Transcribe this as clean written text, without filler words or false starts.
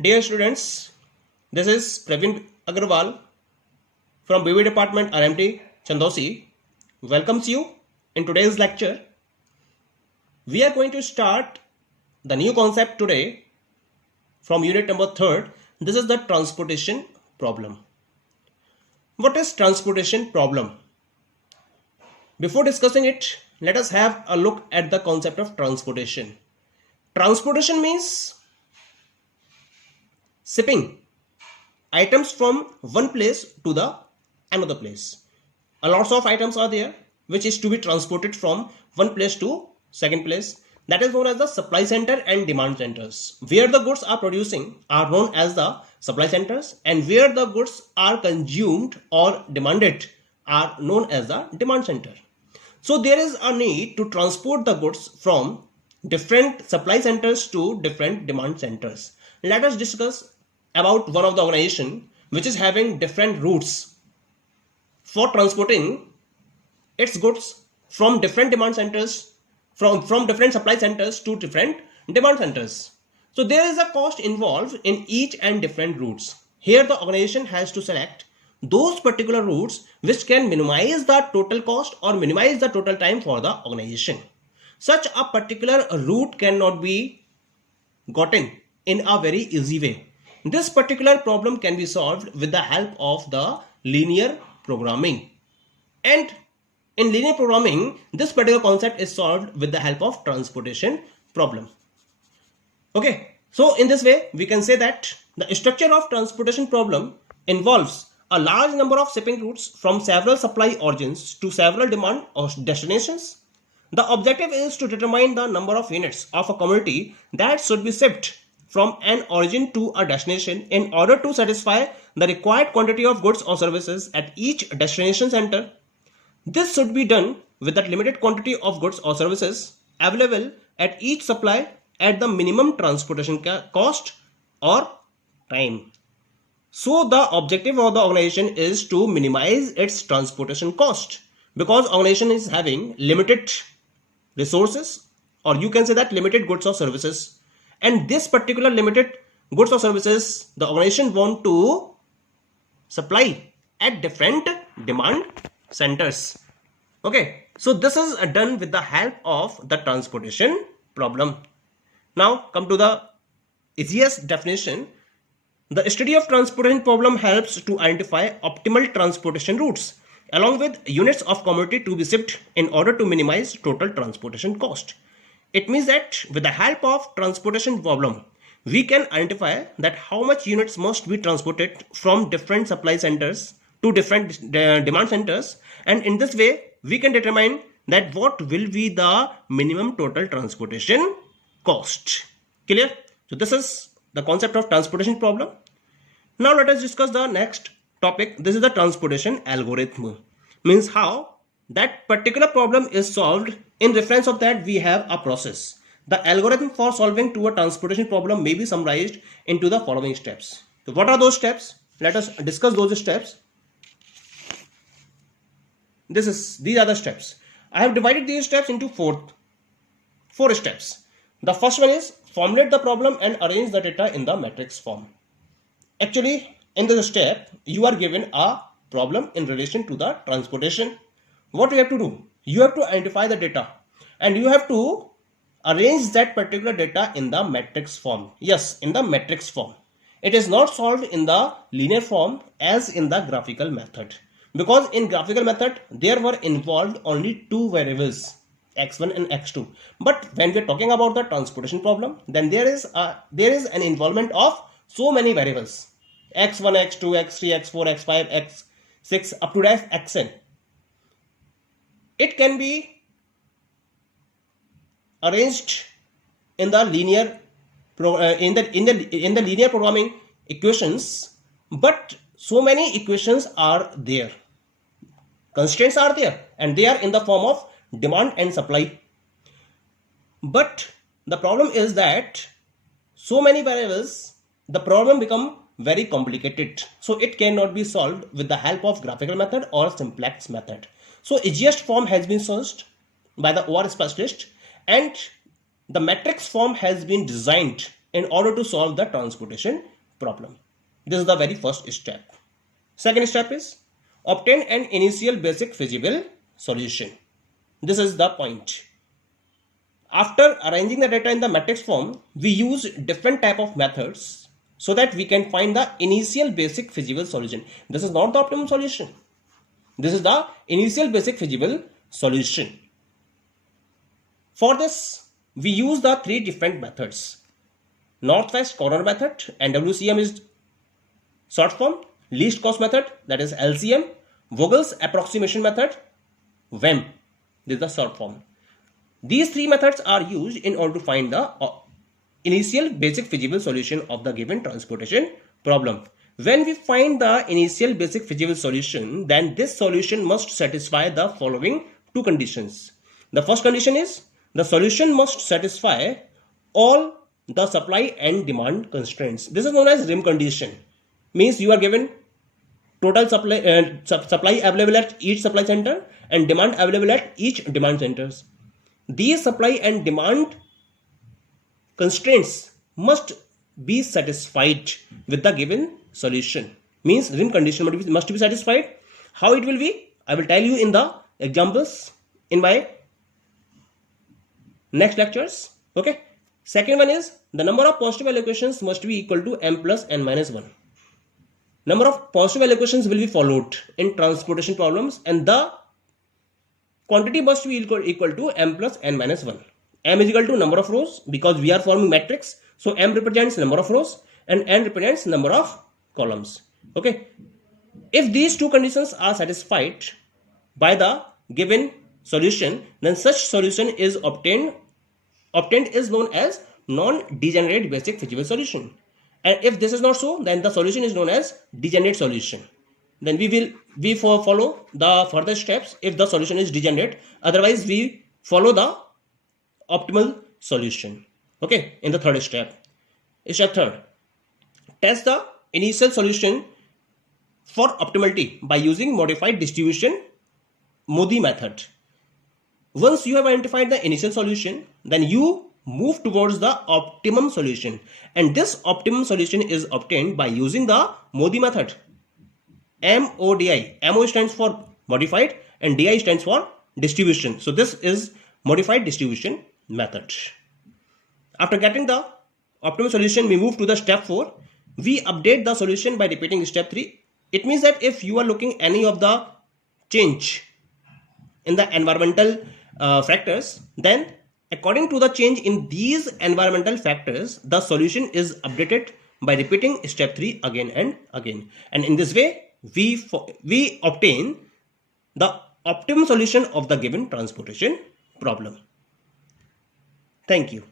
Dear students, this is Praveen Agarwal from BV Department RMT Chandosi. Welcomes you in today's lecture. We are going to start the new concept today from unit number 3rd. This is the transportation problem. What is transportation problem? Before discussing it, let us have a look at the concept of transportation. Transportation means shipping items from one place to the another place. A lots of items are there which is to be transported from one place to second place. That is known as the supply center and demand centers. Where the goods are producing are known as the supply centers, and where the goods are consumed or demanded are known as the demand center. So there is a need to transport the goods from different supply centers to different demand centers. Let us discuss about one of the organization which is having different routes for transporting its goods from different demand centers, from different supply centers to different demand centers. So there is a cost involved in each and different routes. Here the organization has to select those particular routes which can minimize the total cost or minimize the total time for the organization. Such a particular route cannot be gotten in a very easy way. This particular problem can be solved with the help of the linear programming. And in linear programming, this particular concept is solved with the help of transportation problem. Okay, so in this way, we can say that the structure of transportation problem involves a large number of shipping routes from several supply origins to several demand or destinations. The objective is to determine the number of units of a commodity that should be shipped from an origin to a destination in order to satisfy the required quantity of goods or services at each destination center. This should be done with that limited quantity of goods or services available at each supply at the minimum transportation cost or time. So the objective of the organization is to minimize its transportation cost, because organization is having limited resources, or you can say that limited goods or services, and this particular limited goods or services the organization want to supply at different demand centers. Okay, so this is done with the help of the transportation problem. Now come to the easiest definition. The study of transportation problem helps to identify optimal transportation routes along with units of commodity to be shipped in order to minimize total transportation cost. It means that with the help of transportation problem, we can identify that how much units must be transported from different supply centers to different demand centers, and in this way we can determine that what will be the minimum total transportation cost. Clear? So this is the concept of transportation problem. Now let us discuss the next topic. This is the transportation algorithm. Means how that particular problem is solved. In reference of that, we have a process. The algorithm for solving to a transportation problem may be summarized into the following steps. So what are those steps? Let us discuss those steps. These are the steps. I have divided these steps into four steps. The first one is formulate the problem and arrange the data in the matrix form. Actually, in this step, you are given a problem in relation to the transportation. What you have to do? You have to identify the data and you have to arrange that particular data in the matrix form. Yes, in the matrix form. It is not solved in the linear form as in the graphical method. Because in graphical method, there were involved only two variables, x1 and x2. But when we are talking about the transportation problem, then there is an involvement of so many variables, x1, x2, x3, x4, x5, x6 up to xn. It can be arranged in the linear in the linear programming equations, but so many equations are there. Constraints are there and they are in the form of demand and supply. But the problem is that so many variables, the problem become very complicated. So it cannot be solved with the help of graphical method or simplex method. So easiest form has been searched by the OR specialist, and the matrix form has been designed in order to solve the transportation problem. This is the very first step. Second step is obtain an initial basic feasible solution. This is the point. After arranging the data in the matrix form, we use different type of methods so that we can find the initial basic feasible solution. This is not the optimum solution. This is the initial basic feasible solution. For this, we use the three different methods. Northwest corner method, NWCM is short form, least cost method, that is LCM, Vogel's approximation method, VEM, this is the short form. These three methods are used in order to find the initial basic feasible solution of the given transportation problem. When we find the initial basic feasible solution, then this solution must satisfy the following two conditions. The first condition is the solution must satisfy all the supply and demand constraints. This is known as rim condition. Means you are given total supply available at each supply center and demand available at each demand centers. These supply and demand constraints must be satisfied with the given solution. Means rim condition must be satisfied. How it will be? I will tell you in the examples in my next lectures. Okay. Second one is the number of positive allocations must be equal to m plus n minus 1. Number of positive allocations will be followed in transportation problems, and the quantity must be equal to m plus n minus 1. M is equal to number of rows because we are forming matrix. So m represents number of rows and n represents number of columns. Okay. If these two conditions are satisfied by the given solution, then such solution is obtained is known as non-degenerate basic feasible solution. And if this is not so, then the solution is known as degenerate solution. Then we follow the further steps if the solution is degenerate. Otherwise, we follow the optimal solution. Okay, in the third step. Step third. Test the initial solution for optimality by using modified distribution MODI method. Once you have identified the initial solution, then you move towards the optimum solution, and this optimum solution is obtained by using the MODI method. MODI. MO stands for modified and DI stands for distribution. So this is modified distribution method. After getting the optimum solution, we move to the step 4. We update the solution by repeating step 3. It means that if you are looking any of the change in the environmental factors, then according to the change in these environmental factors, the solution is updated by repeating step 3 again and again. And in this way, we obtain the optimum solution of the given transportation problem. Thank you.